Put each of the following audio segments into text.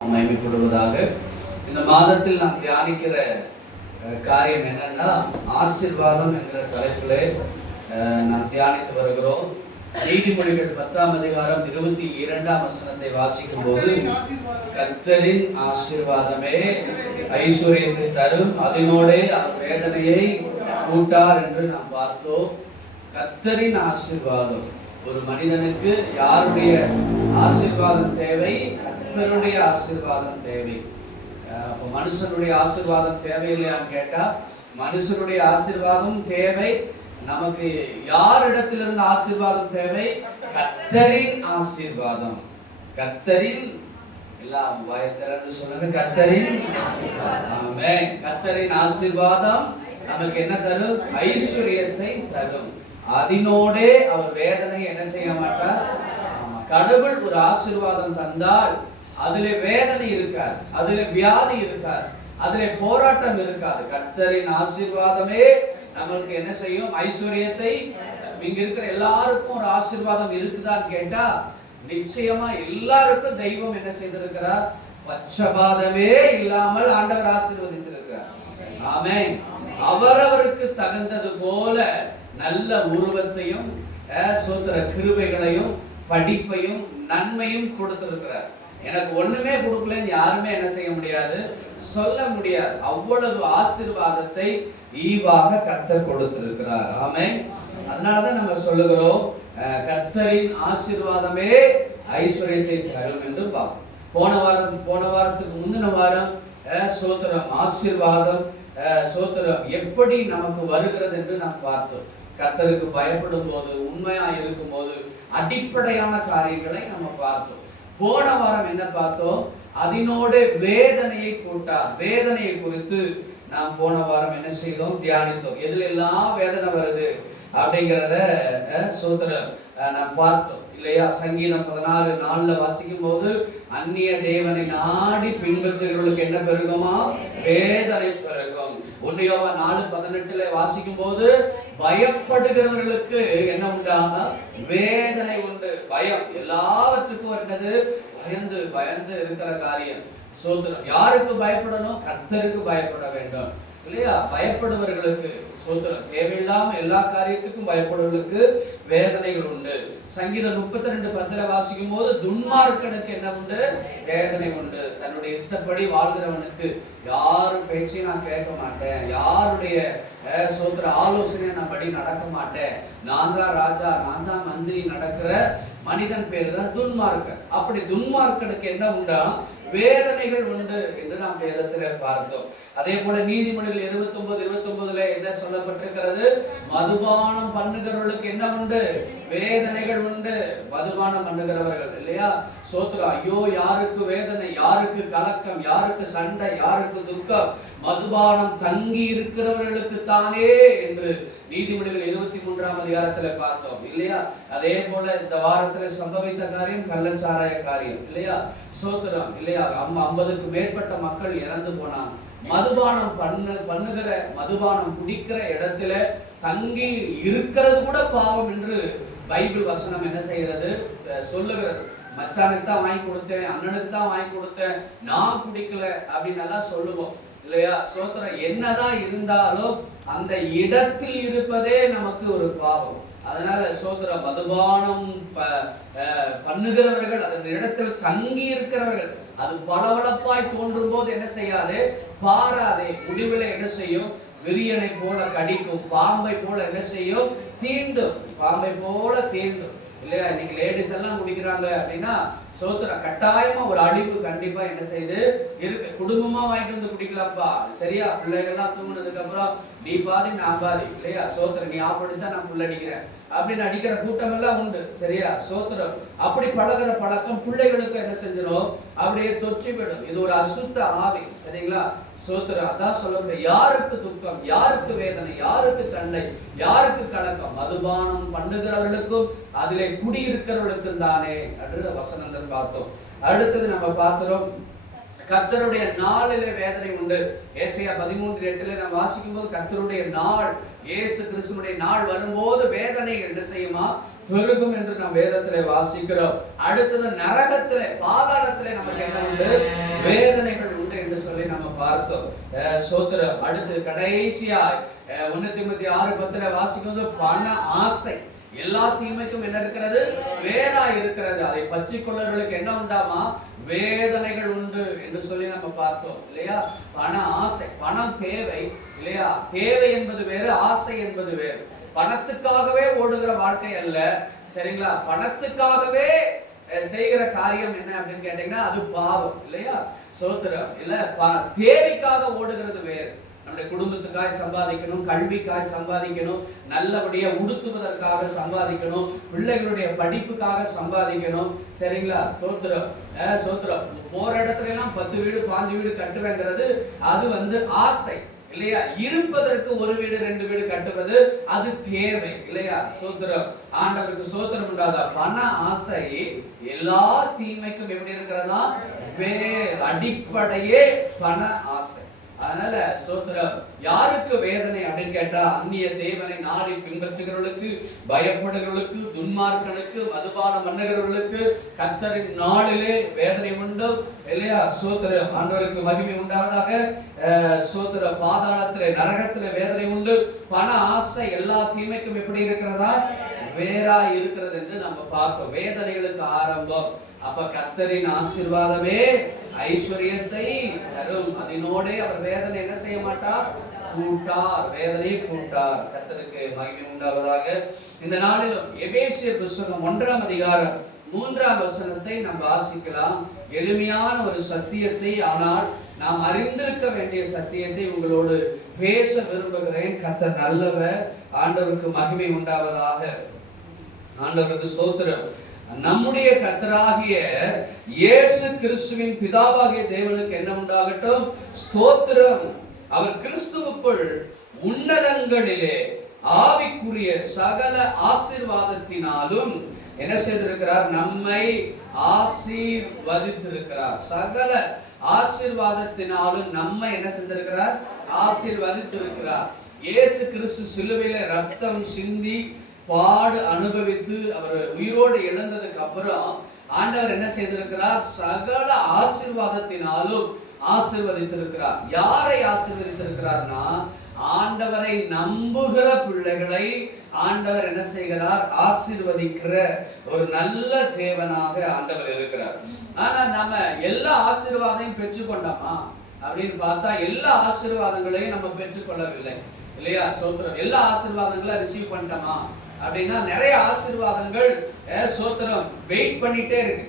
மகிமைப்படுவதாக. இந்த மாதத்தில் நாம் தியானிக்கிற காரியம் என்னன்னா, ஆசீர்வாதம் என்கிற தலைப்பிலே நாம் தியானித்து வருகிறோம். நீதிமொழிகள் 10ஆம் அதிகாரம் 22ஆம் வசனத்தை வாசிக்கும் போது, கர்த்தரின் ஆசீர்வாதமே ஐஸ்வர்யத்தை தரும், அதனோடே அவர் வேதனையை கூட்டார் என்று நாம் பார்த்தோம். கர்த்தரின் ஆசீர்வாதம், ஒரு மனிதனுக்கு யாருடைய ஆசீர்வாதம் தேவை? கர்த்தருடைய ஆசீர்வாதம் தேவை. அப்போ மனுஷனுடைய ஆசீர்வாதம் தேவையில்லையான்னு கேட்டா, மனுஷனுடைய ஆசீர்வாதம் தேவை. நமக்கு யாரிடத்திலிருந்து ஆசீர்வாதம் தேவை? கர்த்தரின் ஆசீர்வாதம். கர்த்தரின், எல்லாம் வாயத்திறந்து சொல்லுங்க, கர்த்தரின். ஆமென். கர்த்தரின் ஆசீர்வாதம் நமக்கு என்ன தரும்? ஐஸ்வர்யத்தை தரும். அதனோடே அவர் வேதனை என்ன செய்ய மாட்டார். கடவுள் ஒரு ஆசீர்வாதம் தந்தால் அதிலே வேதனை இருக்காது, அதிலே வியாதி இருக்காது, அதிலே போராட்டம் இருக்காது. கர்த்தரின் ஆசீர்வாதமே நமக்கு என்ன செய்யும்? ஐஸ்வர்யத்தை. இங்க இருக்கிற எல்லாருக்கும் ஒரு ஆசீர்வாதம் இருக்குதான்னு கேட்டா, நிச்சயமா எல்லாருக்கும் தெய்வம் என்ன செய்திருக்கிறார்? பட்சபாதமே இல்லாமல் ஆண்டவர் ஆசீர்வதித்திருக்கிறார். ஆமென். அவரவருக்கு தகுந்தது போல நல்ல உருவத்தையும் சோதர கிருபைகளையும் படிப்பையும் நன்மையும் கொடுத்திருக்கிறார். எனக்கு ஒண்ணுமே கொடுக்கலன்னு யாருமே என்ன செய்ய முடியாது, சொல்ல முடியாது. அவ்வளவு ஆசீர்வாதத்தை ஈவாக கர்த்தர் கொடுத்திருக்கிறார். ஆமென். அதனாலதான் நம்ம சொல்லுகிறோம், கர்த்தரின் ஆசீர்வாதமே ஐஸ்வர்யத்தை தரும் என்று பார்ப்போம். போன வாரத்துக்கு முந்தின வாரம் சோத்திரம் ஆசீர்வாதம், சோத்திரம் எப்படி நமக்கு வருகிறது என்று நாம் பார்த்தோம். கர்த்தருக்கு பயப்படும் போது, உண்மையா இருக்கும் போது அடிப்படையான காரியங்களை நம்ம பார்த்தோம். போன வாரம் என்ன பார்த்தோம்? அதனோட வேதனையை கூட்டார். வேதனையை குறித்து நாம் போன வாரம் என்ன செய்தோம்? தியானித்தோம். எதுல எல்லாம் வேதனை வருது அப்படிங்கிறத சோதரம் நாம் பார்த்தோம் இல்லையா? சங்கீதம் 16:4 வாசிக்கும் போது, அந்நிய தேவனை நாடி பின்பற்றுகிறவர்களுக்கு என்ன பெருகுமா? வேதனை பெருகும். 1 யோவான் 4:18 வாசிக்கும் போது, பயப்படுகிறவர்களுக்கு என்ன உண்டான? வேதனை உண்டு. பயம் எல்லாவற்றுக்கும் என்னது? பயந்து பயந்து இருக்கிற காரியம். சோத்திரம். யாருக்கு பயப்படணும்? கர்த்தருக்கு பயப்பட வேண்டும் இல்லையா? பயப்படுவர்களுக்கு சோத்திரம். தேவையில்லாம எல்லா காரியத்துக்கும் பயப்படுவர்களுக்கு வேதனைகள் உண்டு. சங்கீதம் 32:10 வாசிக்கும் போது, துன்மார்க்கனுக்கு என்ன உண்டு? வேதனை உண்டு. தன்னுடைய இஷ்டப்படி வாழ்கிறவனுக்கு யாரு பேச்சையும் நான் கேட்க மாட்டேன், யாருடைய சோத்திர ஆலோசனை நான் படி நடக்க மாட்டேன், நான் தான் ராஜா, நான் தான் மந்திரி நடக்கிற மனிதன் பேர் தான் துன்மார்க்கன். அப்படி துன்மார்க்கனுக்கு என்ன உண்டா? வேதனைகள் உண்டு என்று நாம் வேதத்திலே பார்த்தோம். அதே போல நீதிமொழிகள் 29:29 என்ன சொல்லப்பட்டிருக்கிறது? மதுபானம் பண்ணுகிறவர்களுக்கு என்ன உண்டு? வேதனைகள் உண்டு. மதுபானம் பண்ணுகிறவர்கள் இல்லையா? சோத்ரா. ஐயோ, யாருக்கு வேதனை, யாருக்கு கலக்கம், யாருக்கு சண்டை, யாருக்கு துக்கம்? மதுபானம் தங்கி இருக்கிறவர்களுக்கு தானே என்று நீதிமொழிகள் 23ஆம் அதிகாரத்துல பார்த்தோம் இல்லையா? அதே போல இந்த வாரத்துல சம்பவித்த காரியம் கள்ளச்சாராய காரியம் இல்லையா? சோத்திரம் இல்லையா? 50க்கு மேற்பட்ட மக்கள் இறந்து போனாங்க. மதுபானம் பண்ணுகிற, மதுபானம் குடிக்கிற இடத்துல தங்கி இருக்கிறது கூட பாவம் என்று பைபிள் வசனம் என்ன செய்கிறது? சொல்லுகிறது. மச்சானுக்கு தான் வாங்கி கொடுத்தேன், அண்ணனுக்கு தான் வாங்கி கொடுத்தேன், நான் குடிக்கல அப்படின்னு எல்லாம் சொல்லுவோம் இல்லையா? சோத்திரம். என்னதான் இருந்தாலும் அந்த இடத்தில் இருப்பதே நமக்கு ஒரு பாவம். அதனால சோத்திரம், மதுபானம் பண்ணுகிறவர்கள், அந்த இடத்தில் தங்கி இருக்கிறவர்கள், அது பளபளப்பாய் தோன்றும் போது என்ன செய்யாது? பாராதே. முடிவில் என்ன செய்யும்? விரியனை போல கடிக்கும், பாம்பை போல என்ன செய்யும்? தீண்டும். பாம்பை போல தீண்டும் இல்லையா? இன்னைக்கு லேடிஸ் எல்லாம் குடிக்கிறாங்க அப்படின்னா சோத்திரம், கட்டாயமா ஒரு அடிப்பு கண்டிப்பா என்ன செய்து இருக்கு. குடும்பமா வாங்கிட்டு வந்து குடிக்கலாம்ப்பா, சரியா? பிள்ளைகள்லாம் தூங்கினதுக்கு அப்புறம் நீ பாதி நான் பாதி இல்லையா? சோத்திரம், நீ ஆஃப் அடிச்சா நான் புல் அடிக்கிறேன் அப்படின்னு அடிக்கிற கூட்டம் எல்லாம் உண்டு, சரியா? சோத்திரம். அப்படி பழகிற பழக்கம் பிள்ளைகளுக்கு என்ன செஞ்சிடும்? அப்படியே தொற்றி விடும். இது ஒரு அசுத்த ஆவி, சரிங்களா? சோத்திரம். அதான் சொல்லக்கூடிய, யாருக்கு துக்கம், யாருக்கு வேதனை, யாருக்கு சண்டை, யாருக்கு கலக்கம்? மதுபானம் பண்ணுகிறவர்களுக்கும் அதிலே குடியிருக்கிறவர்களுக்கும் தானே என்று வசனங்கள் பார்த்தோம். அடுத்தது நம்ம பார்க்கிறோம், கர்த்தருடைய நாளிலே வேதனை உண்டு. ஏசாயா 13:8 நம்ம வாசிக்கும் போது, கர்த்தருடைய நாள், இயேசு கிறிஸ்துவினுடைய நாள் வரும்போது வேதனை என்ன செய்யுமா? பெருகும் என்று நாம் வேதத்திலே வாசிக்கிறோம். அடுத்தது நரகத்திலே, பாதாளத்திலே நமக்கு என்ன உண்டு? வேதனைகள் உண்டு என்று சொல்லி நம்ம பார்த்தோம். சோத்திரம். அடுத்து கடைசியா 1 தீமோத்தேயு 6:10 வாசிக்கும்போது பண ஆசை எல்லா தீமைக்கும் என்ன இருக்கிறது? வேறா இருக்கிறது. அதை பற்றி கொள்ளவர்களுக்கு என்ன உண்டாமா? வேதனைகள் உண்டு என்று சொல்லி நம்ம பார்த்தோம் இல்லையா? பண ஆசை, பணம் தேவை இல்லையா? தேவை என்பது வேறு, ஆசை என்பது வேறு. பணத்துக்காகவே ஓடுகிற வாழ்க்கை அல்ல, சரிங்களா? பணத்துக்காகவே செய்கிற காரியம் என்ன அப்படின்னு கேட்டீங்கன்னா அது பாவம் இல்லையா? சோத்திரம் இல்ல. தேவைக்காக ஓடுகிறது வேறு. நம்முடைய குடும்பத்துக்காக சம்பாதிக்கணும், கல்விக்காக சம்பாதிக்கணும், நல்லபடியா உடுத்துவதற்காக சம்பாதிக்கணும், பிள்ளைகளுடைய படிப்புக்காக சம்பாதிக்கணும், சரிங்களா? சோத்திரம். போற இடத்துல எல்லாம் 10 வீடு 5 வீடு கட்டுவேங்கிறது அது ஆசை இல்லையா? இருப்பதற்கு 1 வீடு 2 வீடு கட்டுவது அது தேவை இல்லையா? சோத்திரம். ஆண்டவருக்கு சோத்திரம் உண்டாதா? பண ஆசை எல்லா தீமைக்கும் எப்படி இருக்கிறதா? அடிப்படையே பண ஆசை. அதனால சோத்திரம். யாருக்கு வேதனை அப்படின்னு கேட்டா, அந்நிய தேவனை நாடி பின்பற்றுகிறவர்களுக்கு, பயப்படுகிறவர்களுக்கு, துன்மார்க்கனுக்கு, மதுபானம் பண்ணுகிறவர்களுக்கு கர்த்தரின் நாளிலே வேதனை உண்டு இல்லையா? சோத்திரம். ஆண்டவருக்கு மகிமை உண்டாவதாக. சோத்திரம். பாதாளத்திலே நரகத்திலே வேதனை உண்டு. பண ஆசை எல்லா தீமைக்கும் எப்படி இருக்கிறதா? வேறா இருக்கிறது என்று நம்ம பார்த்தோம். வேதனைகளுக்கு ஆரம்பம். அப்ப கர்த்தரின் ஆசீர்வாதமே ஐஸ்வர்யத்தை தரும். அதனோட அவர் வேதனை என்ன செய்ய மாட்டார்? கூட்டார். வேதனை கூட்டார். கர்த்தருக்கு மகிமை உண்டாவதாக. இந்த நாளிலும் எபேசியர் புத்தகம் 1ஆம் அதிகாரம் 3ஆம் வசனத்தை நாம் வாசிக்கலாம். எளிமையான ஒரு சத்தியத்தை, ஆனால் நாம் அறிந்திருக்க வேண்டிய சத்தியத்தை உங்களோடு பேச விரும்புகிறேன். கர்த்தர் நல்லவர். ஆண்டவருக்கு மகிமை உண்டாவதாக. ஆண்டவருக்கு ஸ்தோத்திரம். நம்முடைய கர்த்தராகிய இயேசு கிறிஸ்துவின் பிதாவாகிய தேவனுக்கு என்ன உண்டாகட்டும்? ஸ்தோத்திரம். அவர் கிறிஸ்துவுக்குள் உன்னதங்களிலே ஆவிக்குரிய சகல ஆசீர்வாதத்தினாலும் என்ன செய்திருக்கிறார்? நம்மை ஆசீர்வதித்திருக்கிறார். சகல ஆசீர்வாதத்தினாலும் நம்மை என்ன செய்திருக்கிறார்? ஆசீர்வதித்திருக்கிறார். இயேசு கிறிஸ்து சிலுவையிலே ரத்தம் சிந்தி பாடு அனுபவித்து அவர் உயிரோடு எழுந்ததுக்கு அப்புறம் ஆண்டவர் என்ன செய்திருக்கிறார்? சகல ஆசீர்வாதத்தினாலும் ஆசீர்வதித்திருக்கிறார். யாரை ஆசீர்வதித்திருக்கிறார்னா, ஆண்டவரை நம்புகிற பிள்ளைகளை ஆண்டவர் என்ன செய்கிறார்? ஆசீர்வதிக்கிற ஒரு நல்ல தேவனாக ஆண்டவர் இருக்கிறார். ஆனா நம்ம எல்லா ஆசீர்வாதையும் பெற்றுக்கொண்டோமா அப்படின்னு பார்த்தா, எல்லா ஆசீர்வாதங்களையும் நம்ம பெற்றுக்கொள்ளவில்லை இல்லையா? சோத்திரம். எல்லா ஆசீர்வாதங்களை ரிசீவ் பண்ணிட்டோமா அப்படின்னா, நிறைய ஆசீர்வாதங்கள் சோத்திரம் வெயிட் பண்ணிட்டே இருக்கு.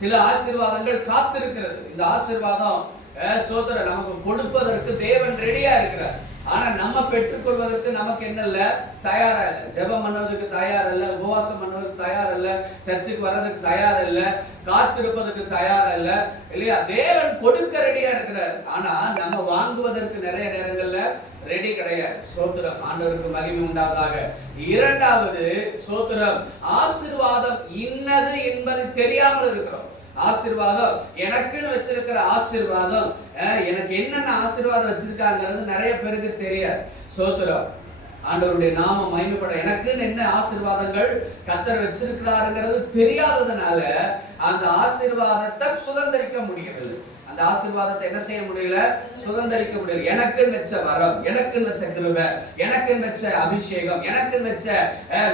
சில ஆசீர்வாதங்கள் காத்திருக்கிறது. இந்த ஆசீர்வாதம் சோத்திரம் நமக்கு கொடுப்பதற்கு தேவன் ரெடியா இருக்கிறார். ஆனா நம்ம பெற்றுக்கொள்வதற்கு நமக்கு என்ன இல்ல? தயாரா இல்ல. ஜெபம் பண்ணுவதற்கு தயார் இல்ல, உபவாசம் பண்ணுவதற்கு தயார் இல்ல, சர்ச்சுக்கு வர்றதுக்கு தயார் இல்ல, காத்திருப்பதற்கு தயார் இல்ல இல்லையா? தேவன் கொடுக்க ரெடியா இருக்கிறார். ஆனா நம்ம வாங்குவதற்கு நிறைய நேரங்கள்ல ரெடி கிடையாது. சோத்திரம். ஆண்டவருக்கு மகிமை உண்டாவதாக. இரண்டாவது சோத்திரம், ஆசீர்வாதம் இன்னது என்பது தெரியாமல் இருக்கிறோம். ஆசீர்வாதம் எனக்குன்னு வச்சிருக்கிற ஆசீர்வாதம், எனக்கு என்னென்ன ஆசீர்வாதம் வச்சிருக்காங்கிறது நிறைய பேருக்கு தெரியாது. சோத்திரம். ஆண்டவருடைய நாமம் மகிமைப்பட எனக்குன்னு என்ன ஆசீர்வாதங்கள் கர்த்தர் வச்சிருக்கிறாருங்கிறது தெரியாததுனால அந்த ஆசீர்வாதத்தை சுதந்திரிக்க முடியவில்லை. அந்த ஆசீர்வாதத்தை என்ன செய்ய முடியல? சுதந்திரிக்க முடியல. எனக்குன்னு வச்ச வரம், எனக்குன்னு வச்ச கிருபை, எனக்குன்னு வச்ச அபிஷேகம், எனக்குன்னு வச்ச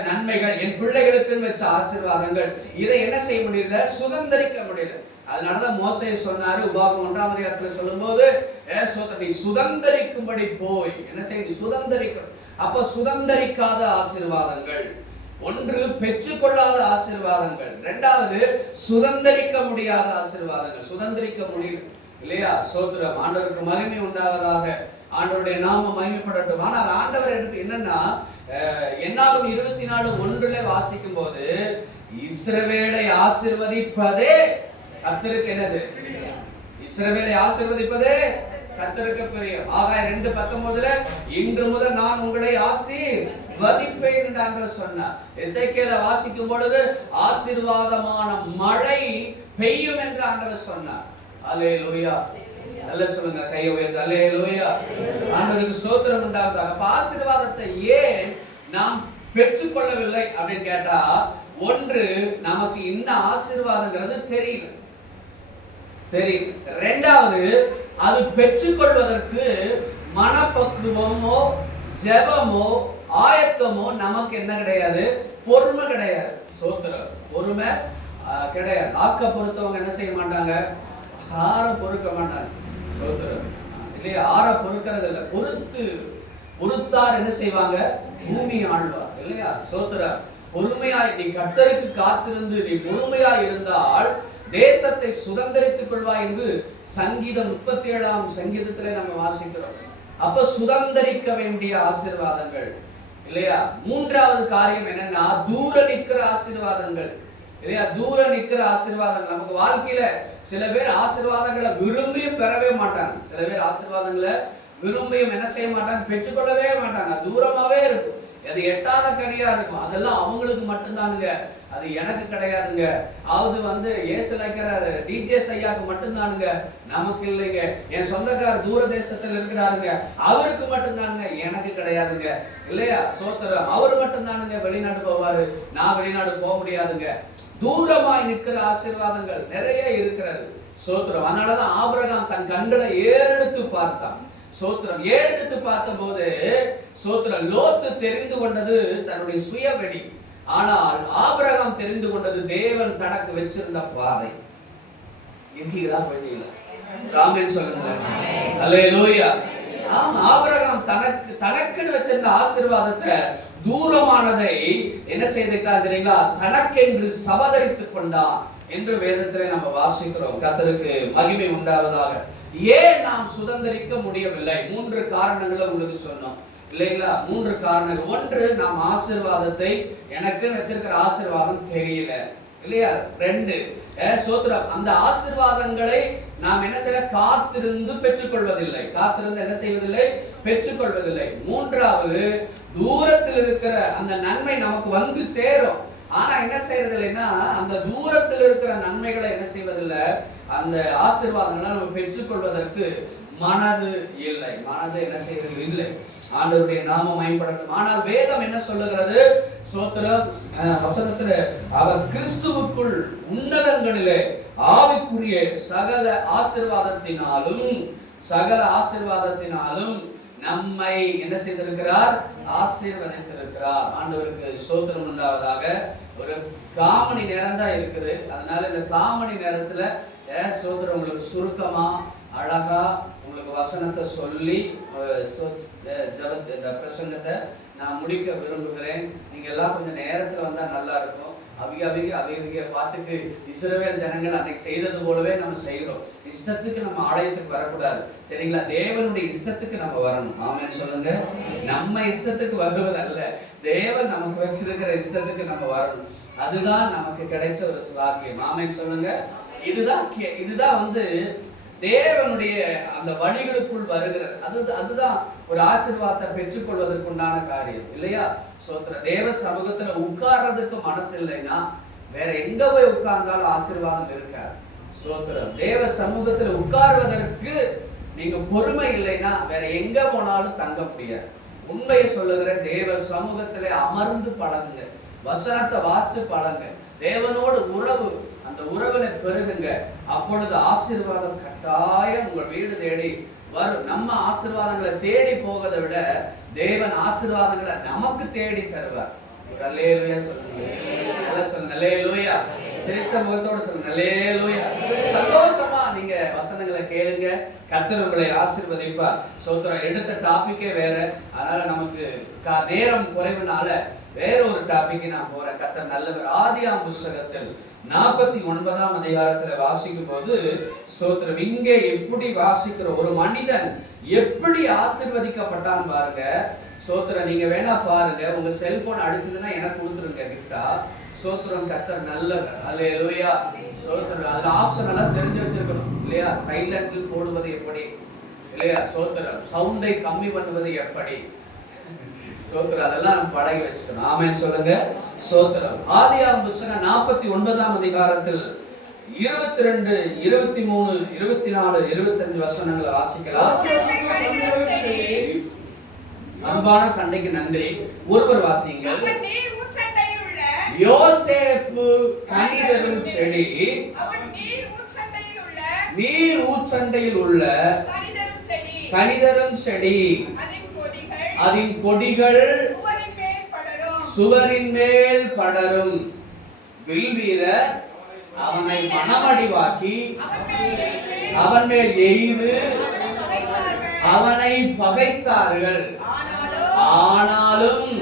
நன்மைகள், என் பிள்ளைகளுக்குன்னு வச்ச ஆசீர்வாதங்கள், இதை என்ன செய்ய முடியல? சுதந்திரிக்க முடியல. அதனாலதான் மோசே சொன்னாரு, உபாகம் 1ஆம் அதிகாரத்துல சொல்லும் போது, நீ சுதந்திரிக்கும்படி போய் என்ன செய்ய? சுதந்திரிக்கணும். அப்ப சுதந்திரிக்காத ஆசீர்வாதங்கள், ஒன்று பெற்றுக்கொள்ளாத ஆசீர்வாதங்கள், இரண்டாவது சுதந்திரிக்க முடியாத ஆசீர்வாதங்கள். சுதந்திரிக்க முடியல இல்லையா? சோத்திரம். ஆண்டவருக்கு மகிமை உண்டாவதாக. ஆண்டவருடைய நாமம் மகிமைப்படட்டும். ஆனால் ஆண்டவர் என்னன்னா, என்னாகும் 24:1 வாசிக்கும் போது, இஸ்ரவேலை ஆசீர்வதிப்பதே கர்த்தருக்கு என்னது? இஸ்ரவேலை ஆசீர்வதிப்பதே கர்த்தருக்கு பிரியம். ஆகாய 2:19 இன்று முதல் நான் உங்களை ஆசீர்வதிப்பேன் என்று சொன்னார். எசேக்கியேல வாசிக்கும் பொழுது ஆசீர்வாதமான மழை பெய்யும் என்று ஆண்டவர் சொன்னார். அல்லேலூயா. நல்ல சொல்லுங்க, கையை உயர்த்தி அல்லேலூயா. ஆண்டவருக்கு ஸ்தோத்திரம் உண்டாவதாக. அப்ப ஆசீர்வாதத்தை ஏன் நாம் பெற்றுக்கொள்ளவில்லை அப்படின்னு கேட்டா, ஒன்று நமக்கு இன்ன ஆசீர்வாதங்கிறது தெரியல. தெரியும். இரண்டாவது, அது பெற்றுக்கொள்வதற்கு மனப்பக்குவமோ ஜெபமோ ஆயத்தமோ நமக்கு என்ன கிடையாது, பொறுமை கிடையாது. சோத்திரம், பொறுமை கிடையாது. ஆக்க பொறுத்தவங்க என்ன செய்ய மாட்டாங்க, ஆற பொறுக்க மாட்டாங்க. சோத்திரம் இல்லையா, ஆற பொறுக்கிறது இல்லை, பொறுத்தார் என்ன செய்வாங்க, பூமி ஆழ்வார் இல்லையா. சோத்திரம், பொறுமையாய் நீ கர்த்தருக்கு காத்திருந்து நீ பொறுமையாய் இருந்தால் தேசத்தை சுதந்திரித்துக் கொள்வாய் என்று சங்கீதம் 37ஆம் சங்கீதத்திலே நம்ம வாசிக்கிறோம். அப்ப சுதந்திரிக்க வேண்டிய ஆசீர்வாதங்கள் இல்லையா. மூன்றாவது காரியம் என்னன்னா, தூர நிற்கிற ஆசீர்வாதங்கள் இல்லையா. தூர நிற்கிற ஆசீர்வாதங்கள் நமக்கு வாழ்க்கையில சில பேர் ஆசீர்வாதங்களை விரும்பியும் பெறவே மாட்டாங்க. சில பேர் ஆசீர்வாதங்களை விரும்பியும் என்ன செய்ய மாட்டாங்க, பெற்றுக்கொள்ளவே மாட்டாங்க. தூரமாவே இருக்கும், அது எட்டாத கனியா இருக்கும். அதெல்லாம் அவங்களுக்கு மட்டும்தானுங்க, அது எனக்கு கிடையாதுங்க. அது ஏசு லைக்கிறாரு டிஜேஸ் ஐயாவுக்கு மட்டும்தானுங்க, நமக்கு இல்லைங்க. என் சொந்தக்காரர் தூர தேசத்துல இருக்கிறாருங்க, அவருக்கு மட்டும்தானுங்க, எனக்கு கிடையாதுங்க இல்லையா. சோத்திரம், அவர் மட்டும்தானுங்க வெளிநாடு போவாரு, நான் வெளிநாடு போக முடியாதுங்க. தூரமாய் நிற்கிற ஆசீர்வாதங்கள் நிறைய இருக்கிறது. சோத்திரம், அதனாலதான் ஆபிரகாம் தன் கண்களை ஏறெடுத்து பார்த்தான். சோத்திரம், ஏறெடுத்து பார்த்த போது சோத்திரம், லோத்து தெரிந்து கொண்டது தன்னுடைய சுயவெளி. ஆனால் ஆபிரகாம் தெரிந்து கொண்டது தேவன் தனக்கு வச்சிருந்த பாதை. எங்கீங்களா போயிட்டீங்களா? ராமன் சொல்லுங்க. அல்லேலூயா. ஆமா, ஆபிரகாம் தனக்குன்னு வச்சிருந்த ஆசீர்வாதத்தை, தூரமானதை என்ன செய்துட்டான் தெரியுங்களா, தனக்கென்று சபதரித்துக் கொண்டான் என்று வேதத்திலே நம்ம வாசிக்கிறோம். கர்த்தருக்கு மகிமை உண்டாவதாக. ஏன் நாம் சுதந்திரிக்க முடியவில்லை? 3 காரணங்களை உங்களுக்கு சொன்னோம் இல்லைங்களா. 3 காரணங்கள். ஒன்று, நாம் ஆசீர்வாதத்தை, எனக்கு வச்சிருக்கிற ஆசீர்வாதம் தெரியல இல்லையா. 2, சோத்திரம், அந்த ஆசீர்வாதங்களை நாம் என்ன செய்ய, காத்திருந்து பெற்றுக்கொள்வதில்லை. காத்திருந்து என்ன செய்வதில்லை, பெற்றுக்கொள்வதில்லை. 3வது, தூரத்தில் இருக்கிற அந்த நன்மை நமக்கு வந்து சேரும், ஆனா என்ன செய்யறது இல்லைன்னா, அந்த தூரத்தில் இருக்கிற நன்மைகளை என்ன செய்வதில்லை, அந்த ஆசீர்வாதங்களை நம்ம பெற்றுக்கொள்வதற்கு மனது இல்லை. மனது என்ன செய்வது இல்லை. ஆண்டவருடைய நாமம் மகிமைப்படட்டும். ஆனால் வேதம் என்ன சொல்லுகிறது, சோத்திரம், வசனத்துல அவர் கிறிஸ்துவுக்குள் உன்னதங்களிலே ஆவிக்குரிய சகல ஆசீர்வாதத்தினாலும் நம்மை என்ன செய்திருக்கிறார், ஆசீர்வதித்திருக்கிறார். ஆண்டவருக்கு ஸ்தோத்திரம் உண்டாவதாக. ஒரு 1/4 மணி நேரம் தான் இருக்குது. அதனால இந்த 1/4 மணி நேரத்துல சோத்திரம் உங்களுக்கு சுருக்கமா அழகா உங்களுக்கு வசனத்தை சொல்லி இந்த பிரசங்கத்தை நான் முடிக்க விரும்புகிறேன். நீங்க எல்லாம் கொஞ்சம் நேரத்துல வந்தா நல்லா இருக்கும். அவங்க பாட்டுக்கு இஸ்ரவேல் ஜனங்கள் அன்னைக்கு செய்தது போலவே நம்ம செய்கிறோம். இஷ்டத்துக்கு நம்ம ஆலயத்துக்கு வரக்கூடாது, சரிங்களா. தேவனுடைய இஷ்டத்துக்கு நம்ம வரணும். ஆமென் சொல்லுங்க. நம்ம இஷ்டத்துக்கு வருவது அல்ல, தேவன் நமக்கு வச்சிருக்கிற இஷ்டத்துக்கு நம்ம வரணும். அதுதான் நமக்கு கிடைச்ச ஒரு ஸ்லாக்கியம். ஆமென் சொல்லுங்க. இதுதான் தேவனுடைய அந்த வழிகளுக்குள் வருகிறது. அதுதான் ஒரு ஆசீர்வாதத்தை பெற்றுக்கொள்வதற்குண்டான காரியம் இல்லையா. சோத்திர, தேவ சமூகத்துல உட்கார்றதுக்கு மனசு இல்லைன்னா வேற எங்க போய் உட்கார்ந்தாலும் ஆசீர்வாதம் இருக்காது. சோத்திரம், தேவ சமூகத்துல உட்கார்வதற்கு நீங்க பொறுமை இல்லைன்னா வேற எங்க போனாலும் தங்க முடியாது. உண்மையை சொல்லுகிற, தேவ சமூகத்திலே அமர்ந்து பழகுங்க, வசனத்தை வாசி பழங்க, தேவனோடு உறவு, அந்த உறவினை பெருகுங்க. அப்பொழுது ஆசீர்வாதம் கட்டாயம் உங்கள் வீடு தேடி வரும். நம்ம ஆசீர்வாதங்களை தேடி போவதை விட தேவன் ஆசீர்வாதங்களை நமக்கு தேடி தருவார். அல்லேலூயா சொல்லுங்க. அல்லேலூயா. சிரித்த முகத்தோடு சொல்லுங்க. அல்லேலூயா. சந்தோஷமா நீங்க வசனங்களை கேளுங்க, கர்த்தர் உங்களை ஆசீர்வதிப்பார். சோத்திரம், எடுத்த டாபிக்கே வேற, அதனால நமக்கு நேரம் குறைவுனால வேற ஒரு டாபிக் நான் போறேன். கர்த்தர் நல்லவர். ஆதியாம் புஸ்தகத்தில் 49ஆம் அதிகாரத்துல வாசிக்கும் போது ஸ்தோத்திரம், இங்கே எப்படி வாசிக்கிற ஒரு மனிதன் எப்படி ஆசீர்வதிக்கப்பட்டான் பாருங்க. ஸ்தோத்திரம், நீங்க வேணா பாருங்க, உங்க செல்போன் அடிச்சதுன்னா எனக்கு கொடுத்துருங்க கிஃப்டா. ஸ்தோத்திரம், கர்த்தர் நல்லவர். அல்லேலூயா. ஸ்தோத்திரம், அதுல ஆப்ஷன் எல்லாம் தெரிஞ்சு வச்சிருக்கணும் இல்லையா. சைலண்டில் போடுவது எப்படி இல்லையா, ஸ்தோத்திரம், சவுண்டை கம்மி பண்ணுவது எப்படி, ஸ்தோத்திரம், அதெல்லாம் நம்ம பழகி வச்சுக்கணும். ஆமென் சொல்லுங்க. ஸ்தோத்திரம். ஆதியாகமம் புத்தகம் 49ஆம் அதிகாரத்தில் 22, 23, 24, 25 வசனங்களை வாசிக்கலாம். அன்பான சண்டைக்கு நன்றி. ஒருவர் வாசிங்கள். யோசேப்பு கனி தரும் செடி, நீர் ஊற்றண்டையில் உள்ள கனிதரும் செடி அதன் கொடிகள் சுவரின் மேல் படரும். வில்வீரர் அவனை மனமடிவாக்கி அவன் மேல் எய்து அவனை பகைத்தார்கள். ஆனாலும்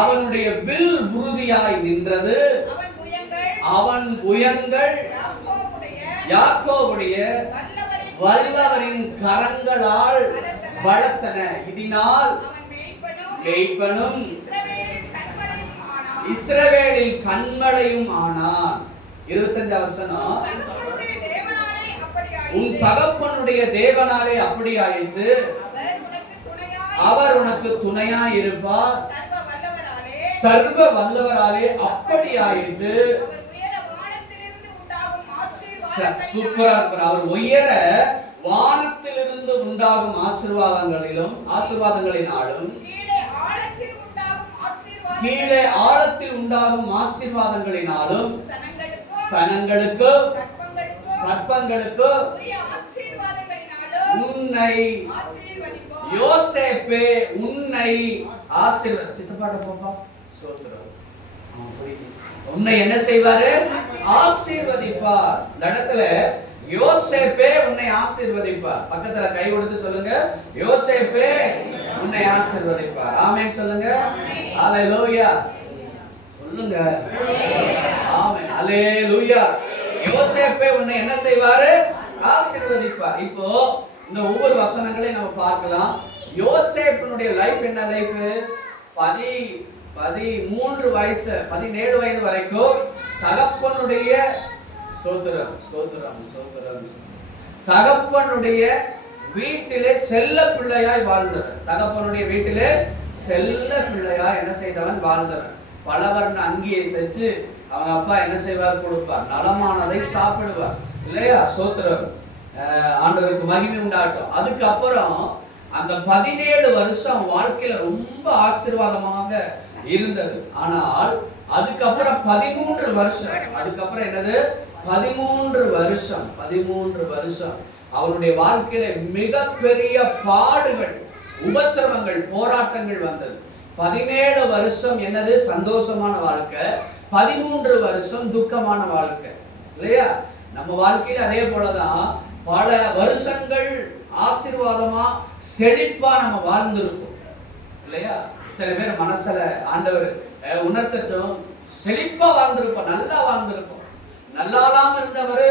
அவனுடைய வில் உறுதியாய் நின்றது. அவன் புயங்கள் யாக்கோபுடைய வல்லவரின் கரங்களால் பலத்தன. இதனால் மேய்ப்பனும் இஸ்ரவேலில் கண்மலையும் ஆனான். 25 வசனம். உன் தகப்பனுடைய தேவனாலே அப்படி ஆயிற்று. அவர் உனக்கு துணையாய் இருப்பார். சர்வ வல்லவராலே அப்படி ஆயிற்று. சூப்பரா இருப்பார். அவர் உயர வானத்திலிருந்து உண்டாகும் ஆசீர்வாதங்களினாலும் கீழே ஆழத்தில் உண்டாகும் ஆசீர்வாதங்களினாலும் ஸ்தனங்களுக்கு கற்பங்களுக்கு உன்னை யோசேப்பே உன்னை உன்னை என்ன செய்வாரு? ஆசீர்வதிப்பார். இந்த இடத்துல யோசேப்பே உன்னை ஆசீர்வதிப்பார். பக்கத்துல கை கொடுத்து சொல்லுங்க, யோசேப்பே உன்னை ஆசீர்வதிப்பார். ஆமென் சொல்லுங்க. ஹalleluya சொல்லுங்க. ஆமென் ஹalleluya. யோசேப்பே உன்னை என்ன செய்வாரு? ஆசீர்வதிப்பார். இப்போ இந்த ஒவ்வொரு வசனங்களையும் நம்ம பார்க்கலாம். யோசேப்பினுடைய லைஃப் என்ன லைஃப்? 17 வயது வரைக்கும் தகப்பனுடைய தகப்பனுடைய வீட்டிலே செல்ல பிள்ளையாய் வாழ்ந்தவன். தகப்பனுடைய வீட்டிலே செல்ல பிள்ளையாய் என்ன செய்தவன்? வாழ்ந்தவன். பலவர்ண அங்கியை செஞ்சு அவங்க அப்பா என்ன செய்வார்? கொடுப்பார். நலமானதை சாப்பிடுவார் இல்லையா? சோத்திரம். ஆண்டவருக்கு மகிமை உண்டாகட்டும். அதுக்கப்புறம் அந்த 17 வருஷம் வாழ்க்கையில ரொம்ப ஆசீர்வாதமாக இருந்தது. ஆனால் அதுக்கப்புறம் 13 வருஷம், அதுக்கப்புறம் என்னது? 13 வருஷம் அவருடைய வாழ்க்கையில மிகப்பெரிய பாடுகள், உபத்திரவங்கள், போராட்டங்கள் வந்தது. 17 வருஷம் என்னது? சந்தோஷமான வாழ்க்கை. 13 வருஷம் துக்கமான வாழ்க்கை இல்லையா? நம்ம வாழ்க்கையில அதே போலதான் பல வருஷங்கள் ஆசீர்வாதமா செழிப்பா நம்ம வாழ்ந்திருக்கோம் இல்லையா? இத்தனை பேர் மனசுல ஆண்டவர் உணர்த்தட்டும். செழிப்பா வாழ்ந்திருப்போம், நல்லா வாழ்ந்திருப்போம். நல்லாலாம் இருந்தவர்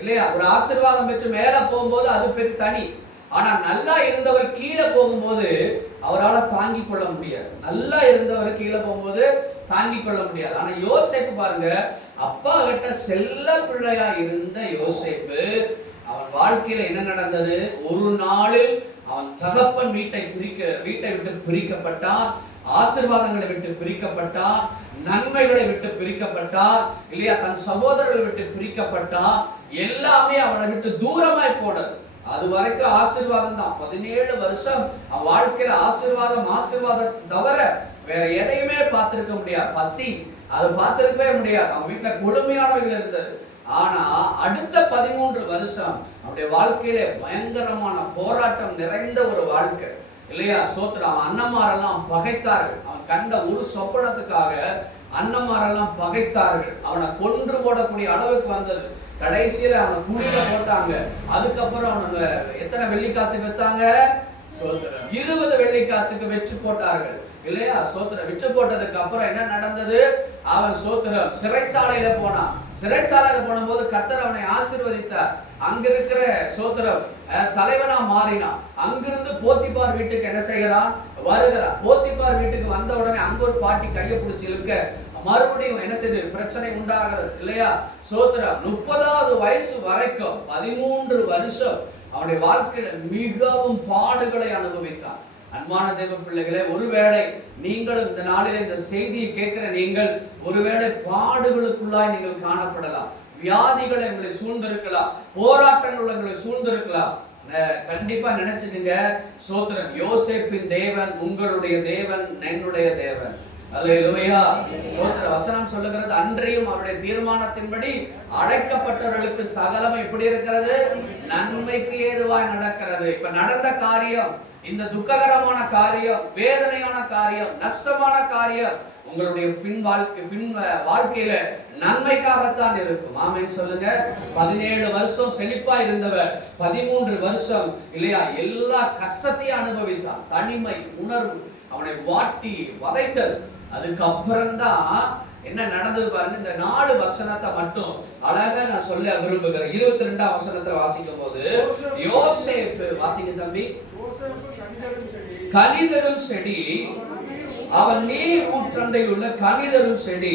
இல்லையா? ஒரு ஆசீர்வாதம் பெற்று மேல போகும்போது அது பெரிய தனி. ஆனா நல்லா இருந்தவர் கீழே போகும்போது அவரால் தாங்கிக் கொள்ள முடியாது. நல்லா இருந்தவர் கீழே போகும்போது தாங்கிக் கொள்ள முடியாது. ஆனா யோசேப்பு பாருங்க, அப்பா கிட்ட செல்ல பிள்ளையா இருந்த யோசேப்பு, அவன் வாழ்க்கையில என்ன நடந்தது? ஒரு நாளில் அவன் தகப்பன் வீட்டை விட்டு பிரிக்கப்பட்டான். ஆசீர்வாதங்களை விட்டு பிரிக்கப்பட்டான். நன்மைகளை விட்டு பிரிக்கப்பட்டான் இல்லையா? தன் சகோதரர்களை விட்டு பிரிக்கப்பட்டான். எல்லாமே அவனை விட்டு தூரமாய் போனது. அது வரைக்கும் ஆசீர்வாதம் தான். 17 வருஷம் அவன் வாழ்க்கையில ஆசீர்வாதம் தவிர வேற எதையுமே பார்த்திருக்க முடியாது. பசி அது பார்த்திருக்கவே முடியாது. அவன் வீட்டுல கொடுமையானவர்கள் இருந்தது. ஆனா அடுத்த 13 வருஷம் அவனுடைய வாழ்க்கையில பயங்கரமான போராட்டம் நிறைந்த ஒரு வாழ்க்கை இல்லையா? சோத்திரம். அவன் அண்ணமாரெல்லாம் பகைத்தார்கள். அவன் கண்ட ஒரு சொப்பனத்துக்காக அண்ணமாரெல்லாம் பகைத்தார்கள். அவனை கொன்று போடக்கூடிய அளவுக்கு வந்தது. கடைசியில அவனை குழியில போட்டாங்க. அதுக்கப்புறம் அவனை எத்தனை வெள்ளிக்காசுக்கு வித்தாங்க? 20 வெள்ளிக்காசுக்கு வச்சு போட்டார்கள் இல்லையா? சோத்திரம். விற்று போட்டதுக்கு அப்புறம் என்ன நடந்தது? அவன் சோத்திரம் சிறைச்சாலையில போனான். சிறைச்சாலையில போனபோது கர்த்தர் அவனை ஆசீர்வதித்தார். அங்க இருக்கிற சோத்திரம் தலைவனா மாறினான். அங்கிருந்து போத்திபார் வீட்டுக்கு என்ன செய்கிறான்? வருகிறான். போத்திபார் வீட்டுக்கு வந்த உடனே அங்க ஒரு பாட்டி கையை பிடிச்சி இழுக்க மறுபடியும் என்ன செய்து பிரச்சனை உண்டாகிறது இல்லையா? சோத்திரம். 30வது வயசு வரைக்கும் 13 வருஷம் அவனுடைய வாழ்க்கையில மிகவும் பாடுகளை அனுபவித்தான். அன்பான தேவ பிள்ளைகளே, ஒருவேளை நீங்களும் இந்த நாளிலே இந்த செய்தியை கேட்கிற நீங்கள் ஒருவேளை பாடுகளுக்குள்ளாய் நீங்கள் காணப்படலாம். வியாதிகளை உங்களை சூழ்ந்திருக்கலாம், போராட்டங்கள் உங்களை சூழ்ந்திருக்கலாம். கண்டிப்பா நினைச்சுடுங்க, சோத்திரம், யோசேப்பின் தேவன் உங்களுடைய தேவன், என்னுடைய தேவன். அல்லேலூயா. சோத்திர வசனம் சொல்லுகிறது, அன்றியும் அவருடைய தீர்மானத்தின்படி அழைக்கப்பட்டவர்களுக்கு சகலம் எப்படி இருக்கிறது? நன்மைக்கு ஏதுவாய் நடக்கிறது. இப்ப நடந்த காரியம், இந்த துக்ககரமான காரியம், வேதனையான காரியம், நஷ்டமான காரியம் உங்களுடைய பின் வாழ்க்கையில நன்மைக்காகத்தான் இருக்கும். ஆமென் சொல்லுங்க. 17 வருஷம் செழிப்பா இருந்தவர் 13 வருஷம் இல்லையா எல்லா கஷ்டத்தையும் அனுபவித்தான். தனிமை உணர்வு அவனை வாட்டி வதைத்தது. அதுக்கப்புறம் தான் என்ன நடந்தது பாருங்க. இந்த 4 வசனத்தை மட்டும் அழகா நான் சொல்ல விரும்புகிறேன். 22ஆம் வசனத்தை வாசிக்கும் போது, யோசேப்பு வாசிங்க தம்பி. கனிதரும் செடி, அவன் நீர் ஊற்றண்டையில் உள்ள கனிதரும் செடி,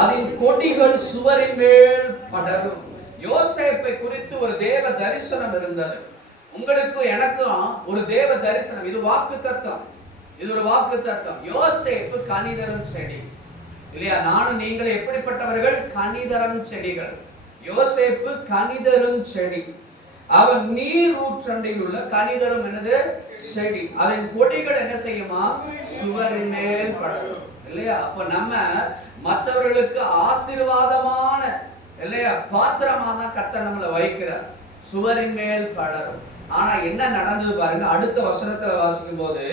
அதன் கொடிகள் சுவரின் மேல் படரும். யோசேப்பை குறித்து ஒரு தேவ தரிசனம் இருந்தது. உங்களுக்கும் எனக்கும் ஒரு தேவ தரிசனம். இது வாக்குத்தத்தம். இது ஒரு வாக்குத்தத்தம். யோசேப்பு கனிதரும் செடி இல்லையா? நானும் நீங்கள் எப்படிப்பட்டவர்கள்? கனிதரும் செடிகள். யோசேப்பு கனிதரும் செடி, அவன் நீர் ஊற்றண்டையில் உள்ள கனிதரும் என்னது? செடி, அதன் கொடிகள் என்ன செய்யுமா? சுவரின் மேல் படரும் இல்லையா? அப்ப நம்ம மற்றவர்களுக்கு ஆசீர்வாதமான இல்லையா பாத்திரமா தான் கர்த்தர் நம்மளை வைக்கிறார். சுவரின் மேல் படரும். ஆனா என்ன நடந்தது பாருங்க. அடுத்த வசனத்துல வாசிக்கும் போது,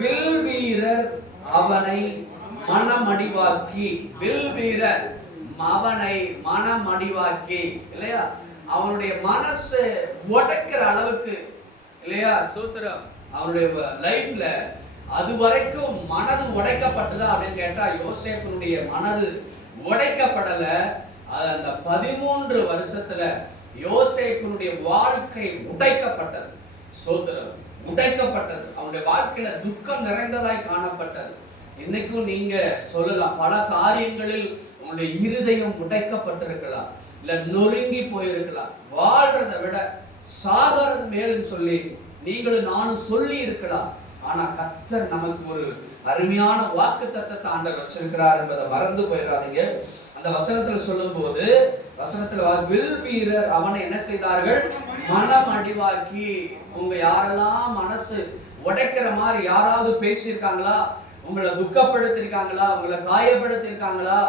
வில் வீரர் அவனை மனமடிவாக்கி, வில் வீரர் அவனை மனமடிவாக்கி இல்லையா, அவனுடைய மனசு உடைக்கிற அளவுக்கு இல்லையா சூத்திரம் அவனுடைய லைஃப்ல அது வரைக்கும் மனது உடைக்கப்பட்டதா அப்படின்னு கேட்டா, யோசேப்பினுடைய மனது உடைக்கப்படல. அந்த 13 வருஷத்துல யோசேப்பினுடைய வாழ்க்கை உடைக்கப்பட்டது. சோதரம் உடைக்கப்பட்டது. அவனுடைய வாழ்க்கையில துக்கம் நிறைந்ததாய் காணப்பட்டது. இன்னைக்கும் நீங்க சொல்லலாம், பல காரியங்களில் உங்களுடைய இருதயம் உடைக்கப்பட்டிருக்கலாம், இல்ல நொறுங்கி போயிருக்கலாம். வாழ்றதை விட சாகிறது மேலும் சொல்லி நீங்களும் நானும் சொல்லி இருக்கலாம். ஆனா கர்த்தர் நமக்கு ஒரு அருமையான வாக்குத்தத்தத்தை ஆண்டவர் வச்சிருக்கிறார் என்பதை மறந்து போயிடாதீங்க. அந்த வசனத்துல சொல்லும் போது, வசனத்துல வில் வீரர் அவனை என்ன செய்தார்கள்? மனம் அடிவாக்கி. உங்க யாரெல்லாம் மனசு உடைக்கிற மாதிரி யாராவது பேசியிருக்காங்களா? உங்களை துக்கப்படுத்திருக்காங்களா? உங்களை காயப்படுத்திருக்காங்களா?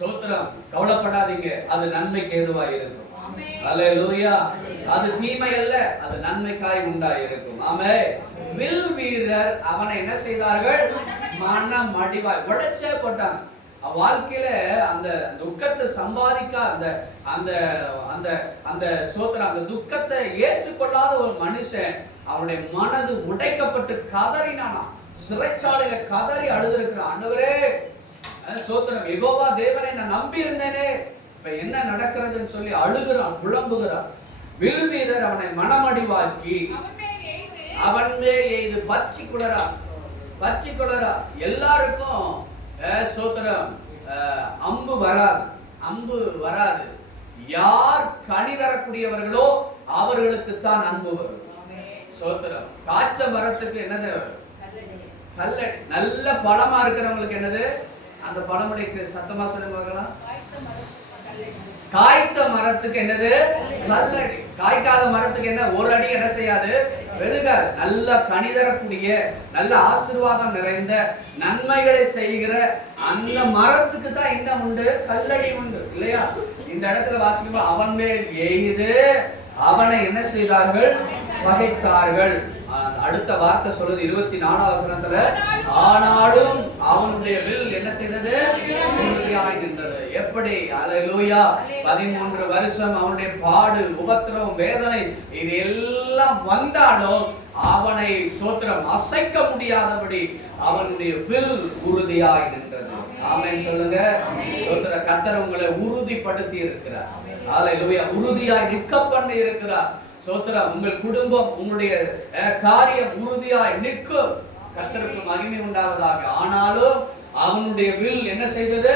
சோத்திரம், கவலைப்படாதீங்க, அது நன்மைக்கு ஏதுவா இருக்கும். அல்லேலூயா. அது தீமை அல்ல, அது நன்மைக்காய் உண்டாயிருக்கும். ஆமென். வில் வீரர் அவனை என்ன செய்தார்கள்? மனம் அடிவாய் உடைச்சே போட்டாங்க. வாழ்க்கையில அந்த துக்கத்தை சம்பாதிக்க அந்த அந்த அந்த அந்த சோத்திரம் அந்த துக்கத்தை ஏற்றுக்கொள்ளாத ஒரு மனுஷன் அவனுடைய மனது உடைக்கப்பட்டு கதறினானா. சிறைச்சாலையில கதறி அழுதிருக்கிறான். ஆண்டவரே சோத்திரம், யெகோவா தேவனை நான் நம்பி இருந்தேனே, இப்ப என்ன நடக்கிறதுன்னு சொல்லி அழுகிறான், புலம்புகிறான். வில் வீரர் அவனை மனமடிவாக்கி அவன் மேல் எய்து பச்சி குளரா. எல்லாருக்கும் சோத்திரம் அம்பு வராது. யார் கனி தரக்கூடியவர்களோ அவர்களுக்கு தான் அன்பு வரும். சோத்திரம். காய்ச்ச மரத்துக்கு என்னது? கல்லடி. நல்ல பழமா இருக்கிறவங்களுக்கு என்னது? அந்த பழமொழிக்கு சத்தமா சொல்லுங்க. காய்த்த மரத்துக்கு என்னது? கல்லடி. காய்க்காத மரத்துக்கு என்ன? ஒரு அடி என்ன செய்யாது? வெளுகாது. நல்ல கனி தரக்கூடிய, நல்ல ஆசீர்வாதம் நிறைந்த நன்மைகளை செய்கிற அந்த மரத்துக்கு தான் என்ன உண்டு? கல்லடி உண்டு இல்லையா? இந்த இடத்துல வாசிக்கும் அவன் மேல் எய்து அவனை என்ன செய்தார்கள்? பகைத்தார்கள். அடுத்த வார்த்தை சொல்லுது 24ஆம் வசனத்துல, ஆனாலும் அவனுடைய வில் என்ன செய்தது? உறுதியாய் நின்றது. எப்படி? அல்லேலூயா. 13 வருஷம் அவனுடைய பாடு, உபத்திரவம், வேதனை இது எல்லாம் வந்தாலும் அவனை சோத்திரம் அசைக்க முடியாதபடி அவனுடைய வில் உறுதியாய் நின்றது. ஆமென் சொல்லுங்க. சோத்திர கர்த்தர் உங்களை உறுதிப்படுத்தி இருக்கிறார். அல்லேலூயா. உறுதியாய் நிற்க பண்ணி இருக்கிறார். சோத்திரம். உங்கள் குடும்பம், உங்களுடைய காரியம் உறுதியாய் நிற்கும். கர்த்தருக்கு மகிமை உண்டாவதாக. ஆனாலும் அவனுடைய வில் என்ன செய்தது?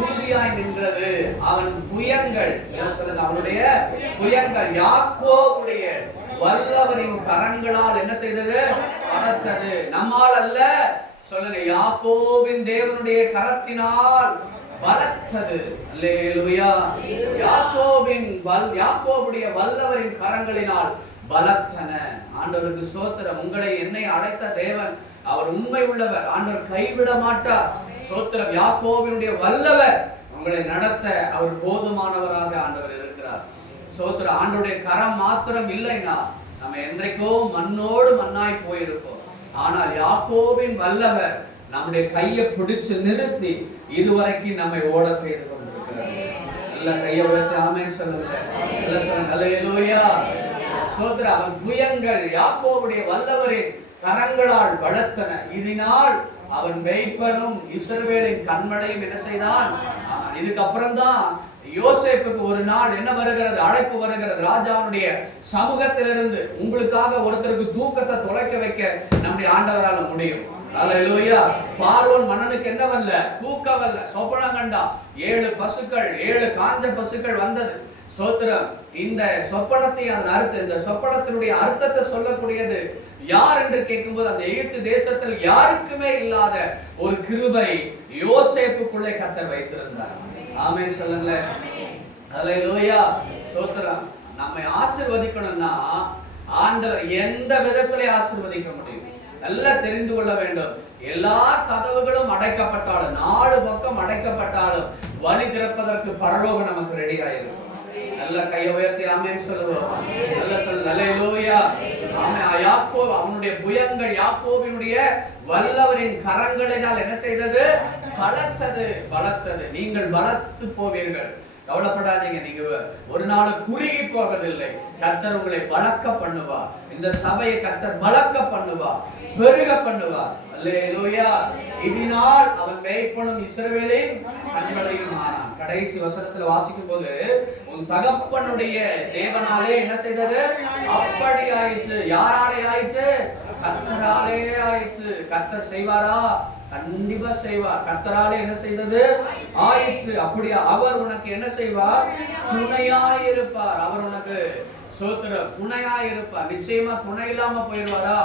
உறுதியாய் நின்றது. அவன் புயங்கள் என்ன சொல்லுங்க? அவனுடைய புயங்கள் யாக்கோபுடைய வல்லவரின் கரங்களால் என்ன செய்தது? பலத்தது. நம்மால் அல்ல சொல்லுங்க, யாக்கோபின் தேவனுடைய கரத்தினால் பலத்தது. அல்லேலூயா. யாக்கோபுடைய வல்லவரின் கரங்களினால் பலத்தன. ஆண்டவருக்கு ஸ்தோத்திரம். உங்களை என்னை அழைத்த தேவன் அவர் உண்மை உள்ளவர். ஆண்டவர் கைவிட மாட்டார். சோத்திரம். யாக்கோபினுடைய வல்லவர் உங்களை நடத்த அவர் போதுமானவராக ஆண்டவர் இருக்கிறார். சோத்திரம். ஆண்டவருடைய கரம் மாத்திரம் இல்லைன்னா நம்ம என்றைக்கோ மண்ணோடு மண்ணாய் போயிருப்போம். ஆனால் யாக்கோபின் வல்லவர் நம்முடைய கையை பிடிச்சு நிறுத்தி இதுவரைக்கும் நம்மை ஓட செய்து கொண்டிருக்கிறார். நல்ல கையை உயர்த்தி ஆமென் சொல்லுங்க. நல்ல சொல்லுங்க அல்லேலூயா. சோத்திரம். அவன் புயங்கள் யாக்கோபுடைய வல்லவரின் கரங்களால் பலத்தன. இதனால் அவன் மேய்ப்பனும் இஸ்ரவேலின் கண்மலையும் என்ன செய்தான்? இதுக்கப்புறம் தான் யோசேப்புக்கு ஒரு நாள் என்ன வருகிறது? அழைப்பு வருகிறது. ராஜாவுடைய சமூகத்திலிருந்து உங்களுக்காக ஒருத்தருக்கு தூக்கத்தை தொலைக்க வைக்க நம்முடைய ஆண்டவரால முடியும். அல்லேலூயா. பார்வோன் மன்னனுக்கு என்ன வரல? தூக்கம் வரல. சொப்பனம் கண்டான். 7 பசுக்கள், 7 காஞ்ச பசுக்கள் வந்தது. சோத்திரம். இந்த சொப்பனத்தை அர்த்தம், இந்த சொப்பனத்தினுடைய அர்த்தத்தை சொல்லக்கூடியது யார் என்று கேட்கும்போது அந்த எகிப்து தேசத்தில் யாருக்குமே இல்லாத ஒரு கிருபை யோசேப்புக்குள்ளே கர்த்தர் வைத்திருந்தார். ஆமென் சொல்லுங்களேன். அல்லேலூயா. சோத்திரம். நம்மை ஆசீர்வதிக்கணும்னா ஆண்டவர் எந்த விதத்திலே ஆசீர்வதிக்க முடியும்? நல்லா தெரிந்து கொள்ள வேண்டும். எல்லா கதவுகளும் அடைக்கப்பட்டாலும், 4 பக்கம் அடைக்கப்பட்டாலும் வழி திறப்பதற்கு பரலோகம் நமக்கு ரெடியா இருக்கும். நல்ல கையை உயர்த்தி ஆமென் சொல்லுவோம். நல்ல சொல்லுங்க அல்லேலூயா. ஆமென். யாக்கோபு அவனுடைய புயங்கள் யாக்கோபினுடைய வல்லவரின் கரங்களினால் என்ன செய்தது? பலத்தது. பலத்தது. நீங்கள் பலத்து போவீர்கள். கவலைப்படாதீங்க. நீங்க ஒரு நாள் குறுகி போவதில்லை. கர்த்தர் உங்களை பலக்க பண்ணுவார். இந்த சபையை கர்த்தர் பலக்க பண்ணுவார், பெருக பண்ணுவார். அல்லேலூயா. இதனால் அவன் மேய்ப்பனும் இஸ்ரவேலின் கண்மலையும் ஆனான். கடைசி வசனத்துல வாசிக்கும் போது உன் தகப்பனுடைய தேவனாலே என்ன செய்தது? அப்படி ஆயிற்று. யாராலே ஆயிற்று? கர்த்தராலே ஆயிற்று. கர்த்தர் செய்வாரா? கண்டிப்பா செய்வார். கர்த்தராலே என்ன செய்தது? ஆயிற்று. அப்படியா? அவர் உனக்கு என்ன செய்வார்? துணையாய் இருப்பார். அவர் உனக்கு சோத்திரம் துணையாய் இருப்பார். நிச்சயமா துணை இல்லாம போயிடுவாரா?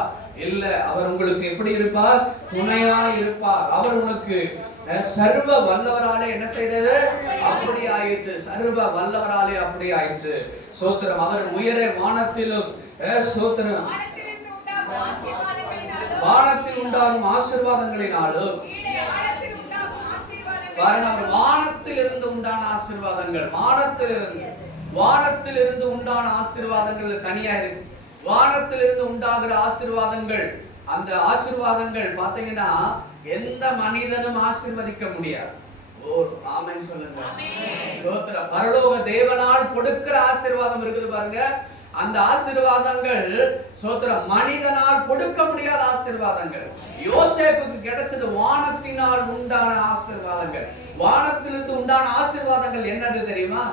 இல்ல. அவர் உங்களுக்கு எப்படி இருப்பார்? துணையாய் இருப்பார். அவர் உனக்கு சர்வ வல்லவராலே என்ன செய்தது? அப்படி ஆயிற்று. சர்வ வல்லவராலே அப்படி ஆயிற்று. சோத்திரம். அவர் உயரே வானத்திலும் சோத்திரம் வானத்தில் உண்டாகும் ஆசீர்வாதங்களினாலும் வானத்தில் இருந்து உண்டான ஆசீர்வாதங்கள், வானத்தில் இருந்து உண்டான ஆசீர்வாதங்கள் தனியா இருக்கு. வானத்தில் இருந்து உண்டாகிற ஆசீர்வாதங்கள், அந்த ஆசீர்வாதங்கள் பாத்தீங்கன்னா எந்த மனிதனும் ஆசீர்வதிக்க முடியாது. ஓ ஆமென் சொல்லுங்க. சோத்திரம். பரலோக தேவனால் கொடுக்கிற ஆசீர்வாதம் இருக்குது பாருங்க. அந்த ஆசீர்வாதங்கள் சோத்திரம் மனிதனால் கொடுக்க முடியாத ஆசீர்வாதங்கள். யோசேப்புக்கு கிடைச்சது வானத்தினால் உண்டான ஆசீர்வாதங்கள். வானத்திலிருந்து உண்டான ஆசீர்வாதங்கள் என்னது தெரியுமா?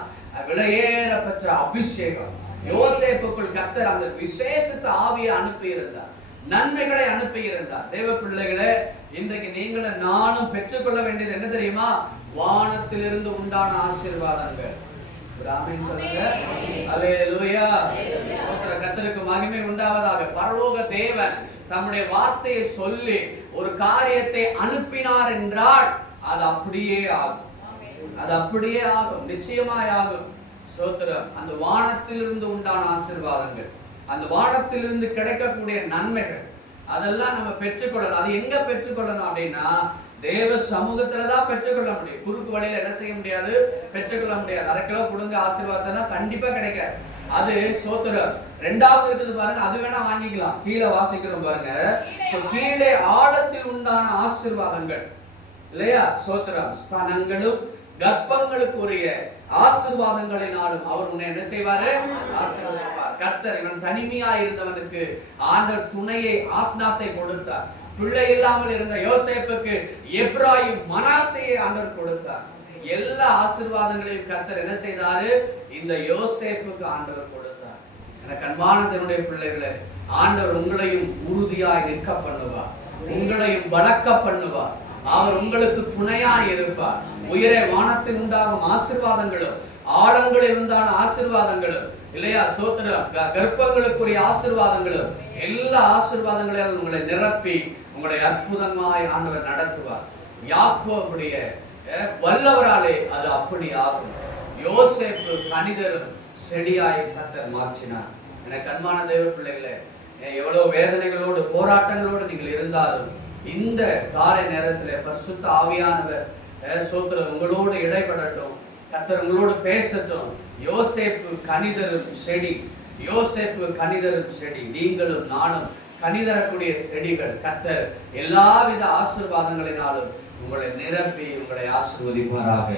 விலையேறப்பட்ட அபிஷேகம். யோசேப்புக்குள் கர்த்தர் அந்த விசேஷத்த ஆவியை அனுப்பி இருந்தார், நன்மைகளை அனுப்பி இருந்தார். தேவ பிள்ளைகளே, இன்றைக்கு நீங்களும் நானும் பெற்றுக்கொள்ள வேண்டியது என்ன தெரியுமா? வானத்திலிருந்து உண்டான ஆசீர்வாதங்கள். ஆமென் சொல்லுங்க. அல்லேலூயா. சோத்திரம். கர்த்தருக்கு மகிமை உண்டாவதாக. பரலோக தேவன் தம்முடைய வார்த்தையை சொல்லி ஒரு காரியத்தை அனுப்பினார் என்றால் அது அப்படியே ஆகும். அது அப்படியே ஆகும். நிச்சயமாய் ஆகும். சோத்திரம். அந்த வானத்திலிருந்து உண்டான ஆசீர்வாதங்கள், அந்த வானத்திலிருந்து கிடைக்கக்கூடிய நன்மைகள், அதெல்லாம் நம்ம பெற்றுக்கொள்ளணும். அது எங்க பெற்றுக்கொள்ளணும் அப்படின்னா தேவ சமூகத்துலதான் பெற்றுக்கொள்ள முடியும். குறுக்கு வழியில என்ன செய்ய முடியாது? பெற்றுக்கொள்ள முடியாது. 1/2 கிலோ கொடுங்க ஆசீர்வாதம்னா கண்டிப்பா கிடைக்காது. அது சோத்திரம். 2வது இருக்குது பாருங்க, அது வேணா வாங்கிக்கலாம். கீழே வாசிக்கிறோம் பாருங்க. கீழே ஆழத்தில் உண்டான ஆசீர்வாதங்கள் இல்லையா? சோத்திரம். ஸ்தானங்களும் கர்ப்பங்களுக்குரிய ஆசீர்வாதங்களினாலும் அவர் உன்னை என்ன செய்வாரு? ஆசீர்வதிப்பார். கர்த்தர் இவன் தனிமையா இருந்தவனுக்கு ஆண்டவர் துணையை ஆஸ்நாத்தை கொடுத்தார். பிள்ளை இல்லாமல் இருந்த யோசேப்புக்கு எப்ராயிம் மனாசேயை ஆண்டவர் கொடுத்தார். எல்லா ஆசீர்வாதங்களையும் கர்த்தர் என்ன செய்தாரு? இந்த யோசேப்புக்கு ஆண்டவர் கொடுத்தார். எனக்கு அன்பான தேவனுடைய பிள்ளைகளே, ஆண்டவர் உங்களையும் உறுதியாய் நிற்க பண்ணுவார், உங்களையும் பலக்க பண்ணுவார். அவர் உங்களுக்கு துணையாய் இருப்பார். உயரே வானத்தில் உண்டாகும் ஆசீர்வாதங்களும், ஆழங்களில் உண்டான ஆசீர்வாதங்களும் இல்லையா? சோத்திரம். கர்ப்பங்களுக்குரிய ஆசீர்வாதங்களும், எல்லா ஆசீர்வாதங்களையும் உங்களை நிரப்பி உங்களை அற்புதமாய் ஆண்டவர் நடத்துவார். யாக்கோபுடைய வல்லவராலே அது அப்படி ஆகும். யோசேப்பு கனிதரும் செடியாய் கர்த்தர் மாற்றினார். எனக்கு அன்பான தேவ பிள்ளைகளே, எவ்வளவு வேதனைகளோடு போராட்டங்களோடு நீங்கள் இருந்தாலும் இந்த காலை நேரத்தில் பரிசுத்த ஆவியானவர் சோத்திரம் உங்களோடு இடைப்படட்டும். கர்த்தர் உங்களோடு பேசட்டும். யோசேப்பு கனிதரும் செடி, யோசேப்பு கனிதரும் செடி, நீங்களும் நானும் கனிதரக்கூடிய செடிகள். கர்த்தர் எல்லாவித ஆசீர்வாதங்களினாலும் உங்களை நிரப்பி உங்களை ஆசீர்வதிப்பாராக.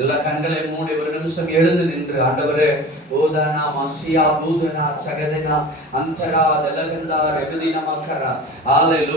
எல்லா கண்களை மூடி ஒரு நிமிஷம் எழுந்து நின்று, ஆண்டவரே ஓதனா மசியா பூதனா சகதனா அந்தரா தலகந்தா ரெகுதினா மக்கரா ஹalleluya.